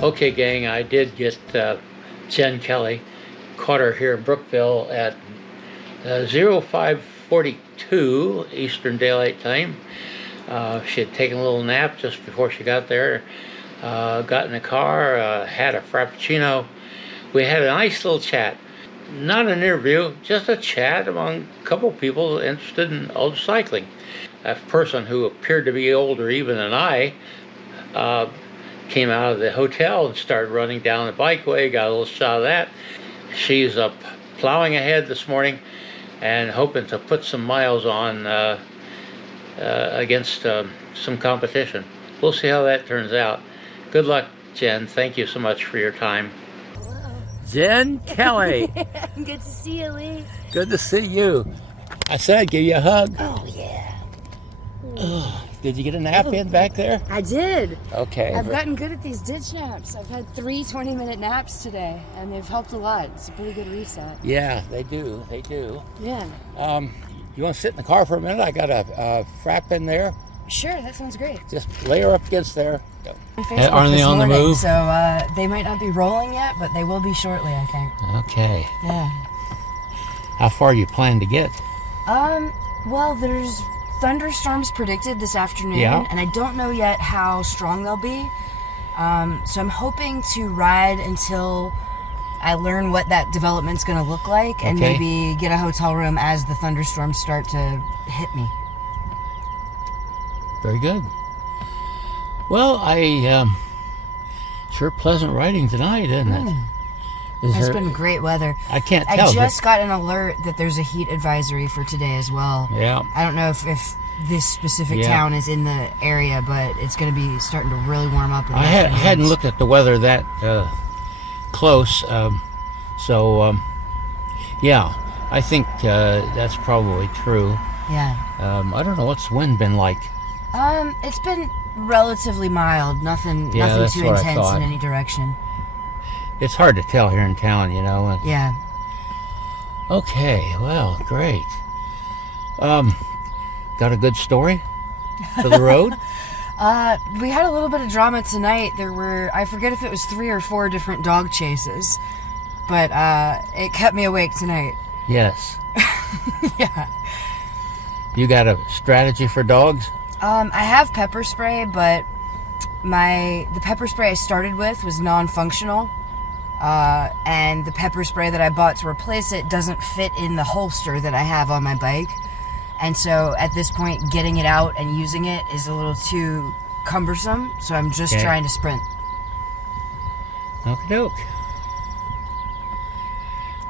Okay, gang, I did get Jen Kelly. Caught her here in Brookville at 05:42 Eastern Daylight Time. She had taken a little nap just before she got there. Got in the car, had a Frappuccino. We had a nice little chat. Not an interview, just a chat among a couple of people interested in ultracycling. A person who appeared to be older even than I came out of the hotel and started running down the bikeway, got a little shot of that. She's up plowing ahead this morning and hoping to put some miles on against some competition. We'll see how that turns out. Good luck, Jen. Thank you so much for your time. Jen Kelly. Good to see you, Lee. Good to see you. I said I'd give you a hug. Oh, yeah. Oh, did you get a nap in back there? I did. Okay. I've gotten good at these ditch naps. I've had 3 20-minute naps today, and they've helped a lot. It's a pretty good reset. Yeah, they do. They do. Yeah. You want to sit in the car for a minute? I got a frap in there. Sure, that sounds great. Just lay her up against there. Aren't they on the move? So they might not be rolling yet, but they will be shortly, I think. Okay. Yeah. How far do you plan to get? Well, there's thunderstorms predicted this afternoon, and I don't know yet how strong they'll be. So I'm hoping to ride until I learn what that development's going to look like, and maybe get a hotel room as the thunderstorms start to hit me. Very good. Well, sure pleasant riding tonight, isn't it? It's been great weather. I can't tell. I just got an alert that there's a heat advisory for today as well. Yeah. I don't know if this specific town is in the area, but it's going to be starting to really warm up. I hadn't looked at the weather that close, yeah, I think that's probably true. Yeah. I don't know what's the wind been like. It's been relatively mild. Nothing too intense in any direction. It's hard to tell here in town, you know. Yeah. Okay, well, great. Got a good story for the road? We had a little bit of drama tonight. There were, I forget if it was 3 or 4 different dog chases, but it kept me awake tonight. Yes. Yeah. You got a strategy for dogs? I have pepper spray, but the pepper spray I started with was non-functional. And the pepper spray that I bought to replace it doesn't fit in the holster that I have on my bike. And so at this point, getting it out and using it is a little too cumbersome. So I'm just trying to sprint. Okie doke.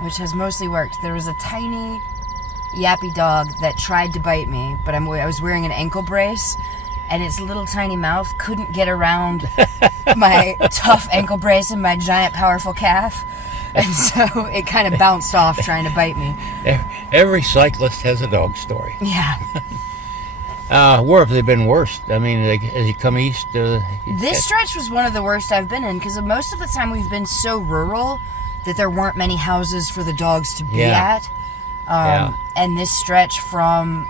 Which has mostly worked. There was a tiny yappy dog that tried to bite me, but I was wearing an ankle brace, and its little tiny mouth couldn't get around my tough ankle brace and my giant powerful calf, and so it kind of bounced off trying to bite me. Every cyclist has a dog story. Yeah. Where have they been worst? I mean, as you come east? This stretch was one of the worst I've been in, because most of the time we've been so rural that there weren't many houses for the dogs to be at. And this stretch from,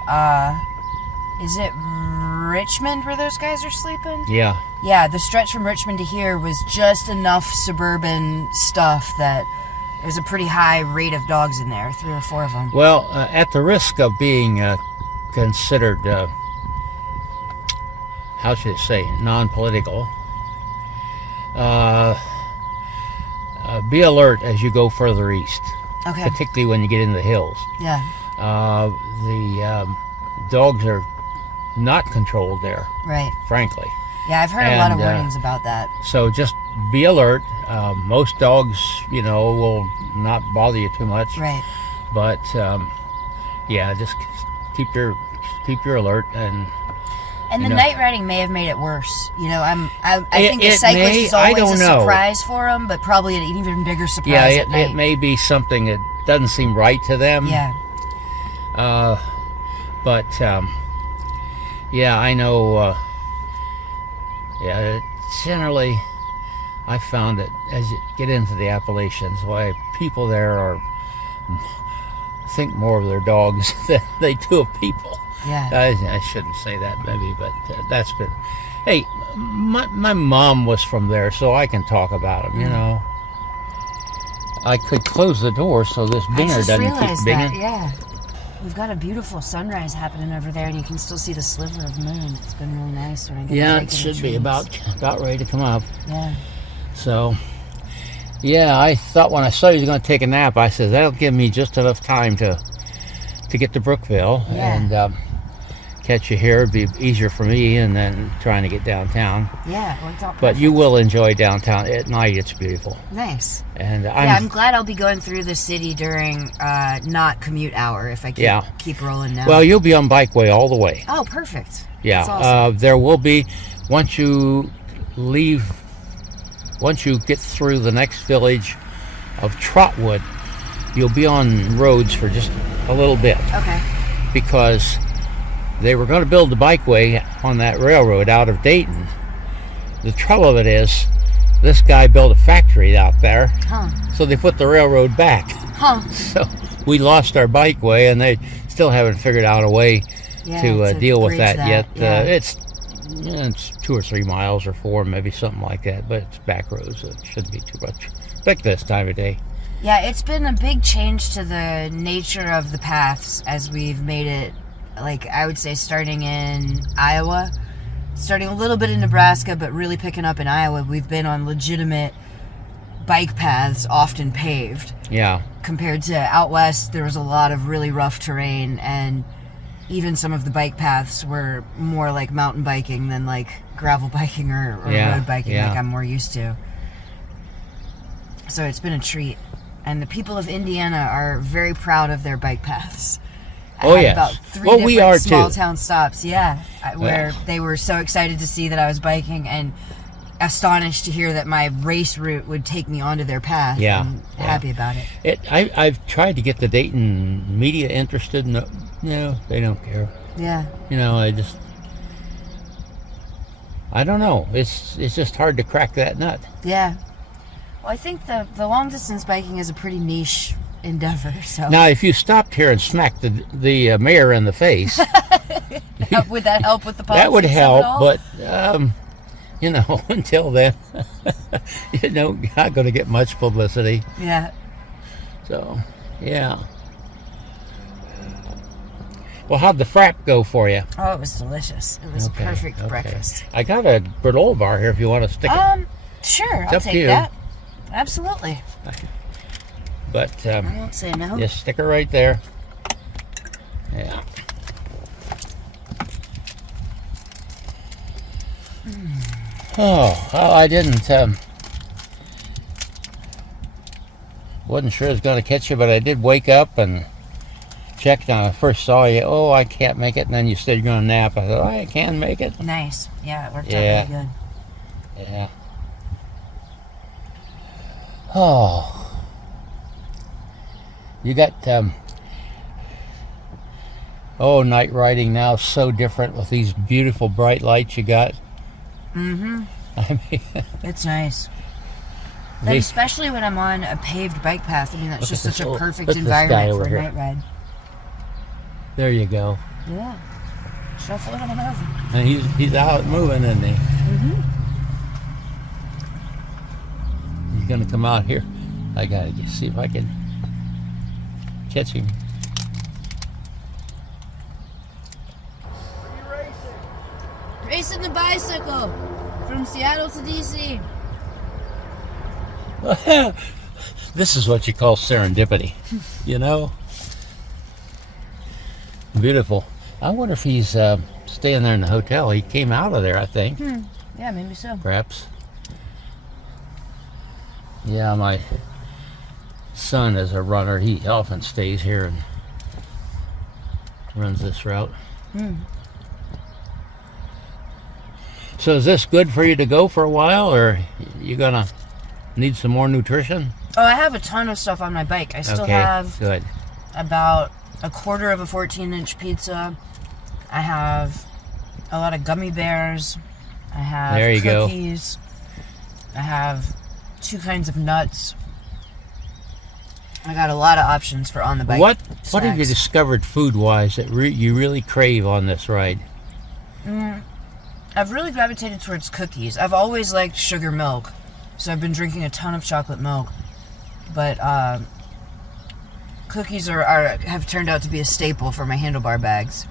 is it Richmond where those guys are sleeping? Yeah. Yeah, the stretch from Richmond to here was just enough suburban stuff that there's a pretty high rate of dogs in there, 3 or 4 of them. Well, at the risk of being considered, how should I say, non-political, be alert as you go further east. Okay. Particularly when you get into the hills. Yeah. The dogs are not controlled there. Right. Frankly. Yeah, I've heard a lot of warnings about that. So just be alert. Most dogs, will not bother you too much. Right. But just keep your alert and. And the night riding may have made it worse. I think the cyclist is always a surprise for them, but probably an even bigger surprise at night. It may be something that doesn't seem right to them. Yeah. I know. Generally, I found that as you get into the Appalachians, why people there think more of their dogs than they do of people. Yeah. I shouldn't say that maybe, but that's been Hey, my mom was from there, so I can talk about them, you know. I could close the door so this binger doesn't keep binging. Yeah. We've got a beautiful sunrise happening over there, and you can still see the sliver of moon. It's been really nice when I get Yeah, it should be about ready to come up. Yeah. So, yeah, I thought when I saw you was going to take a nap, I said that'll give me just enough time to get to Brookville and catch you here. It'd be easier for me, and then trying to get downtown. Yeah, it worked out perfect. But you will enjoy downtown at night. It's beautiful. Nice. And I'm glad I'll be going through the city during not commute hour if I keep rolling now. Well, you'll be on Bikeway all the way. Oh, perfect. Yeah. That's awesome. There will be, once you get through the next village of Trotwood, you'll be on roads for just a little bit. Okay. Because they were going to build the Bikeway on that railroad out of Dayton. The trouble of it is, this guy built a factory out there, so they put the railroad back. So we lost our Bikeway, and they still haven't figured out a way to deal with that yet. Yeah. It's 2 or 3 miles or 4, maybe something like that, but it's back roads, so it shouldn't be too much. Like this time of day. Yeah, it's been a big change to the nature of the paths as we've made it, like I would say starting in Iowa, starting a little bit in Nebraska, but really picking up in Iowa. We've been on legitimate bike paths, often paved. Yeah. Compared to out west, there was a lot of really rough terrain, and even some of the bike paths were more like mountain biking than like gravel biking or road biking like I'm more used to. So it's been a treat. And the people of Indiana are very proud of their bike paths. Oh, yes. About 3 we are small too. town stops, where they were so excited to see that I was biking and astonished to hear that my race route would take me onto their path. Yeah. I'm happy about it. I've tried to get the Dayton media interested. No, they don't care. Yeah. I don't know. It's just hard to crack that nut. Yeah. Well, I think the long distance biking is a pretty niche endeavor. So now, if you stopped here and smacked the mayor in the face, would that help with the politics? That would help, of it but until then, not going to get much publicity. Yeah. So, yeah. Well, how'd the frap go for you? Oh, it was delicious. It was a perfect breakfast. I got a granola bar here if you want to stick it. Sure, I'll take that. Absolutely. But I won't say no. Just stick it right there. Yeah. Oh, well, I didn't. Wasn't sure it was going to catch you, but I did wake up and check. When I first saw you, I can't make it. And then you said you're going to nap. I thought, I can make it. Nice. Yeah, it worked out really good. Yeah. Oh. You got, night riding now is so different with these beautiful bright lights you got. Mm-hmm. I mean, it's nice. And especially when I'm on a paved bike path. I mean, that's just such a perfect environment for a night ride. There you go. Yeah. Shuffle it on over. And he's out moving, isn't he? Mm-hmm. He's going to come out here. I got to see if I can catch him. Where are you racing? Racing the bicycle from Seattle to DC. This is what you call serendipity, Beautiful. I wonder if he's staying there in the hotel. He came out of there, I think. Yeah, maybe so. Perhaps. Yeah, my son is a runner. He often stays here and runs this route. So is this good for you to go for a while, or you gonna need some more nutrition? Oh, I have a ton of stuff on my bike. I still have about a quarter of a 14-inch pizza. I have a lot of gummy bears. I have cookies. I have 2 kinds of nuts. I got a lot of options for on the bike. What have you discovered food-wise that you really crave on this ride? I've really gravitated towards cookies. I've always liked sugar milk, so I've been drinking a ton of chocolate milk. But cookies have turned out to be a staple for my handlebar bags.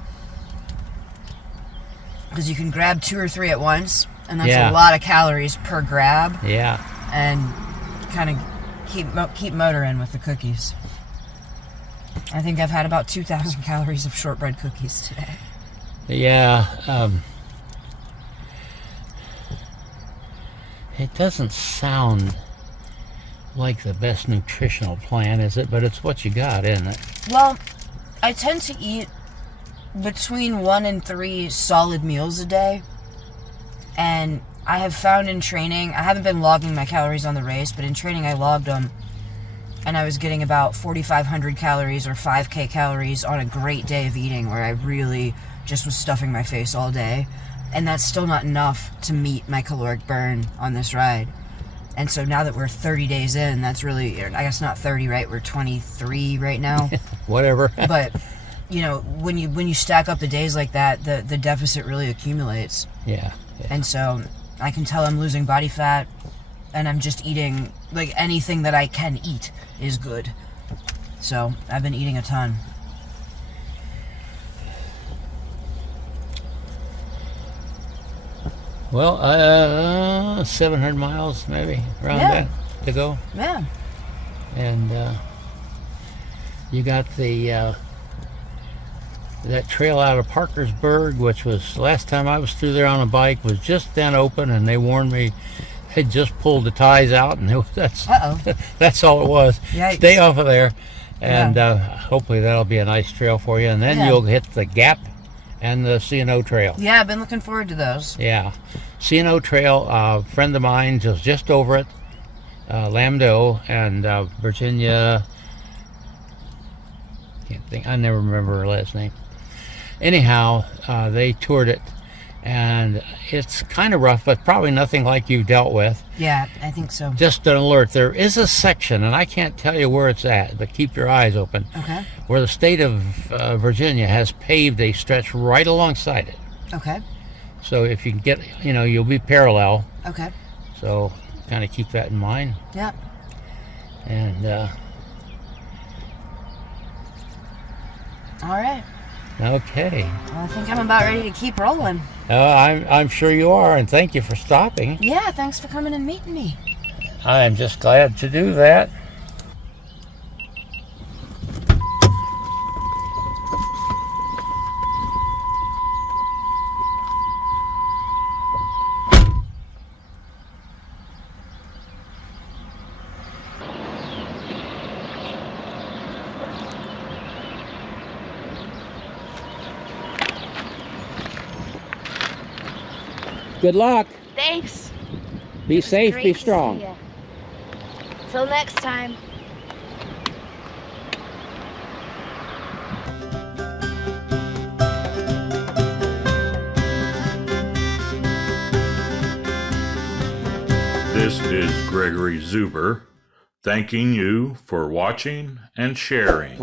Because you can grab 2 or 3 at once, and that's a lot of calories per grab. Yeah. And kind of keep motoring with the cookies. I think I've had about 2,000 calories of shortbread cookies today. Yeah. It doesn't sound like the best nutritional plan, is it? But it's what you got, isn't it? Well, I tend to eat between 1 and 3 solid meals a day. And I have found in training, I haven't been logging my calories on the race, but in training I logged them. And I was getting about 4,500 calories or 5K calories on a great day of eating where I really just was stuffing my face all day. And that's still not enough to meet my caloric burn on this ride. And so now that we're 30 days in, that's really, I guess not 30, right? We're 23 right now. Whatever. But, you know, when you stack up the days like that, the deficit really accumulates. Yeah. And so I can tell I'm losing body fat, and I'm just eating, like, anything that I can eat is good. So I've been eating a ton. Well, 700 miles maybe around that to go. Yeah. And you got the that trail out of Parkersburg, which was last time I was through there on a bike, was just then open, and they warned me had just pulled the ties out, and that's that's all it was. Yikes. Stay off of there, and hopefully that'll be a nice trail for you, and then you'll hit the Gap and the C&O Trail. Yeah, I've been looking forward to those. Yeah, C&O Trail. A friend of mine was just over it, Lambdo and Virginia. Can't think. I never remember her last name. Anyhow, they toured it, and it's kind of rough, but probably nothing like you've dealt with. Yeah, I think so. Just an alert. There is a section, and I can't tell you where it's at, but keep your eyes open. Okay. Where the state of Virginia has paved a stretch right alongside it. Okay. So if you can get, you'll be parallel. Okay. So kind of keep that in mind. Yeah. And all right. Okay. Well, I think I'm about ready to keep rolling. I'm sure you are, and thank you for stopping. Yeah, thanks for coming and meeting me. I'm just glad to do that. Good luck. Thanks. Be safe, Great be to strong. see ya. Till next time. This is Gregory Zuber, thanking you for watching and sharing.